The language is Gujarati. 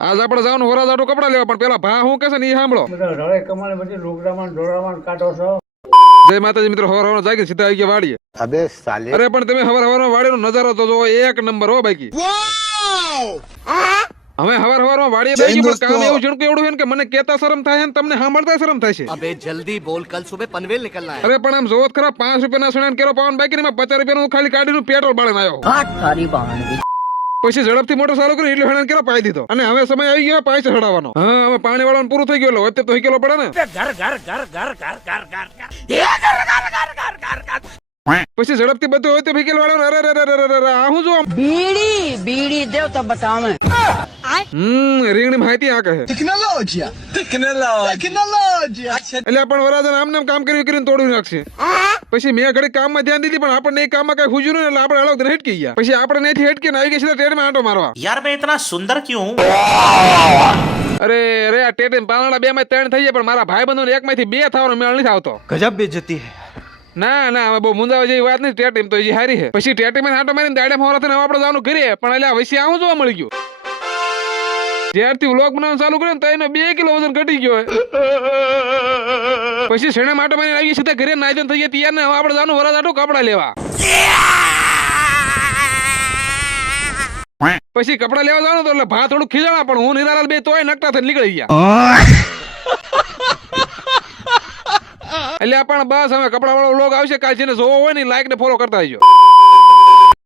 આજ આપણે જવાનું વરાજાટો કપડા લેવા, પણ પેલા ભા હું કે છે ને એ સાંભળો. બધા રળે કમાણે બધી લુગડામાં ઢોળામાં કાઢો છો. જય માતાજી મિત્રો, હવાર હવાર જાગી સીધા આવી ગયા વાડીએ. अबे साले અરે પણ તમે હવાર હવારમાં વાડીનો નજારો તો જોવો, એક નંબર હો બાકી. હવે હવાર હવારમાં વાડીએ બેસી પણ કામ એવું ઝીણકું એવડું છે ને કે મને કેતા શરમ થાય છે ને તમને સાંભળતા શરમ થાય છે. अबे जल्दी बोल, कल सुबह पनवेल निकलना है। અરે પણ આમ જોવો જ ખરા, 5 રૂપિયાના સણા કેરો પાવન બાકી ને 50 રૂપિયાનું ખાલી ગાડીનું પેટ્રોલ બાળીને આવ્યો. પછી ઝડપથી મોટર ચાલુ કરી એટલે હેણાન કેરો પાઈ દીધો, અને હવે સમય આવી ગયો પાછો ચડાવવાનો. હા, હવે પાણી વાળવાનું પૂરું થઈ ગયું એટલે તો હિકેલો પડે ને. પછી ઝડપથી બધું હોય તો હિકેલ વાળો. અરે આ હું જો बीड़ी बीड़ी देव तब बतावे રીંગણી માહિતી આ કહે टेक्नोलॉजी એટલે પણ વરાજન આમ નામ કામ કરીને તોડી નાખશે. પછી મેં ઘડી કામમાં ધ્યાન દીધી પણ આપણને એ કામમાં કઈ હુજ્યું નહીં એટલે આપણે અલગ હેટકી ગયા. પછી આપણે અહીંથી હેટકીને આવી ગયા ટ્રેડમાં આંટો મારવા. यार मैं इतना सुंदर क्यों हूँ? અરે આ ટેટે પાલણા 2 માં 3 થઈ જાય પણ મારા ભાઈ બંધો એક માંથી 2 થવાનો મેળ નથી આવતો. गजब बेइज्जती है। ના ના, હવે બહુ મુંજાવા જેવી વાત નહીં. ટેટીમ તો હજી હારી છે. પછી ટેટીમાં આંટો મારીને દાડે મોરા થઈને આપણે જવાનું કરીએ, પણ એટલે વસી આવું જોવા મળી ગયું. જ્યારથી વ્લોગ બનાવવાનું ચાલુ કર્યું ને તો એનો 2 કિલો વજન ઘટી ગયો. પછી શેણે માટો મારીને આવી સીધા ઘરે નાઈ થઈ ગયા તૈયાર ને હવે આપણે જવાનું વરાજાટો કપડા લેવા. પછી કપડા લેવા જવાનું તો એટલે ભા થોડું ખીજાણા પણ હું નિરાલાલ બે તોય નકટા થઈને નીકળી ગયા. એટલે પણ બસ હવે કપડા વાળો વ્લોગ આવશે, કાલ જેને જોવો હોય ને લાઈક ને ફોલો કરતા આવજો.